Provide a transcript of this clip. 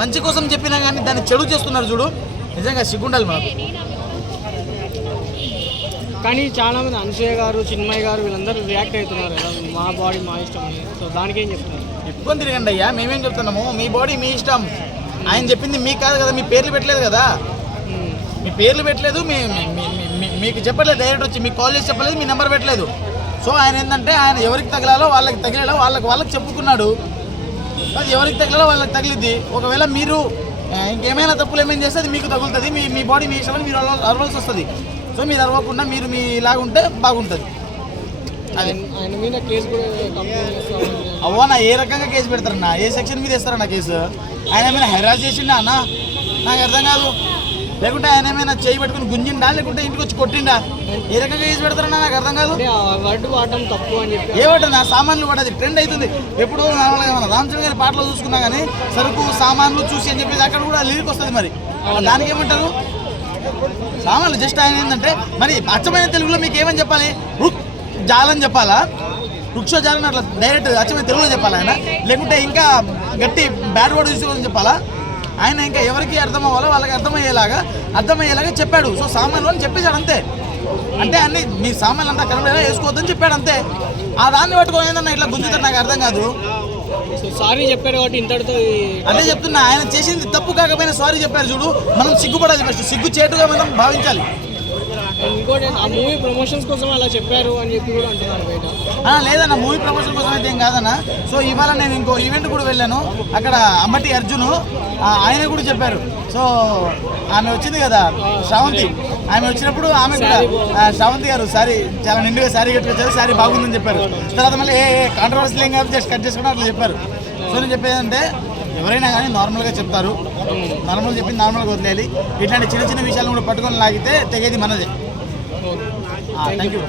మంచి కోసం చెప్పినా కానీ దాన్ని చెడు చేస్తున్నారు చూడు, నిజంగా సిగ్గుండాలి మనకు. కానీ చాలామంది అనసూయ గారు, చిన్మయ్ గారు వీళ్ళందరూ రియాక్ట్ అవుతున్నారు కదా, మా బాడీ మా ఇష్టం అని. సో దానికి ఏం చెప్తున్నారు? ఎక్కువ తిరగండి అయ్యా, మేమేం చెప్తున్నాము, మీ బాడీ మీ ఇష్టం. ఆయన చెప్పింది మీకు కాదు కదా, మీ పేర్లు పెట్టలేదు కదా, మీ పేర్లు పెట్టలేదు, మీకు చెప్పలేదు, డైరెక్ట్ వచ్చి మీకు కాల్ చేసి చెప్పలేదు, మీ నెంబర్ పెట్టలేదు. సో ఆయన ఏంటంటే ఆయన ఎవరికి తగిలాలో వాళ్ళకి తగిలేలా వాళ్ళకి చెప్పుకున్నాడు. అది ఎవరికి తగిలాలో వాళ్ళకి తగిలిద్ది. ఒకవేళ మీరు ఇంకేమైనా తప్పులు ఏమైనా చేస్తే అది మీకు తగులుతుంది. మీ బాడీ మీ ఇష్టమని మీరు అరవాల్సి వస్తుంది. సో మీరు అరవకుండా మీరు మీ ఇలాగ ఉంటే బాగుంటుంది. అదే ఆయన మీద కేసు కూడా అవ్వా నా ఏ రకంగా కేసు పెడతారన్నా, ఏ సెక్షన్ మీద వేస్తారన్నా కేసు? ఆయన ఏమైనా హెరాస్ చేసిండా అన్న, నాకు అర్థం కాదు. లేకుంటే ఆయన ఏమైనా చేయి పెట్టుకుని గుంజిండా, లేకుంటే ఇంటికి వచ్చి కొట్టిండా? ఏ రకంగా కేసు పెడతారన్నా నాకు అర్థం కాదు. వర్డ్ వాడటం తప్పు అని చెప్పి ఏ వాడు నా సామాన్లు పడది ట్రెండ్ అవుతుంది. ఎప్పుడు రామచంద్ర గారి పాటలో చూసుకున్నా కానీ సరుకు సామాన్లు చూసి అని చెప్పేసి అక్కడ కూడా లిరిక్ వస్తుంది. మరి దానికి ఏమంటారు? సామాన్లు జస్ట్ ఆయన ఏంటంటే మరి అచ్చమైన తెలుగులో మీకు ఏమని చెప్పాలి? జాలని చెప్పాలా, వృక్ష జాలని అట్లా డైరెక్ట్ అచ్చమైన తెలుగులో చెప్పాలా ఆయన? లేకుంటే ఇంకా గట్టి బ్యాడ్ వర్డ్ చూసుకోవాలని చెప్పాలా? ఆయన ఇంకా ఎవరికి అర్థం అవ్వాలో వాళ్ళకి అర్థమయ్యేలాగా చెప్పాడు. సో సామాన్లు అని చెప్పేశాడు అంతే. అంటే అన్ని మీ సామాన్లు అంతా కరెక్ట్గా వేసుకోవద్దని చెప్పాడు అంతే. ఆ దాన్ని పట్టుకొని ఏందన్నా ఇట్లా గుంజుతాడు, నాకు అర్థం కాదు. సారీ చెప్పారు కాబట్టి ఇంతటితో అదే చెప్తున్నా, ఆయన చేసింది తప్పు కాకపోయినా సారీ చెప్పారు చూడు. మనం సిగ్గుపడాలి, ఫస్ట్ సిగ్గు చేటుగా మనం భావించాలి. ఇంకోటి ఆ మూవీ ప్రమోషన్స్ కోసం అలా చెప్పారు అని చెప్పి కూడా అంటున్నారు బయట. లేదన్న, మూవీ ప్రమోషన్ కోసం అయితే ఏం కాదన్న. సో ఇవాళ నేను ఇంకో ఈవెంట్ కూడా వెళ్ళాను, అక్కడ అంబటి అర్జును ఆయన కూడా చెప్పారు. సో ఆమె వచ్చింది కదా శ్రావంతి, ఆమె వచ్చినప్పుడు ఆమె కూడా శ్రావంతి గారు సారీ చాలా నిండుగా సారీ కట్టుకొచ్చారు, సారీ బాగుందని చెప్పారు. తర్వాత మళ్ళీ కాంట్రవర్సీ ఏం కాదు, జస్ట్ కట్ చేసుకుని అట్లా చెప్పారు. సో నేను చెప్పేది అంటే ఎవరైనా కానీ నార్మల్గా చెప్తారు, నార్మల్ చెప్పింది నార్మల్గా వదిలేయాలి. ఇట్లాంటి చిన్న చిన్న విషయాలను కూడా పట్టుకొని లాగితే తెగేది మనదే. Thank you.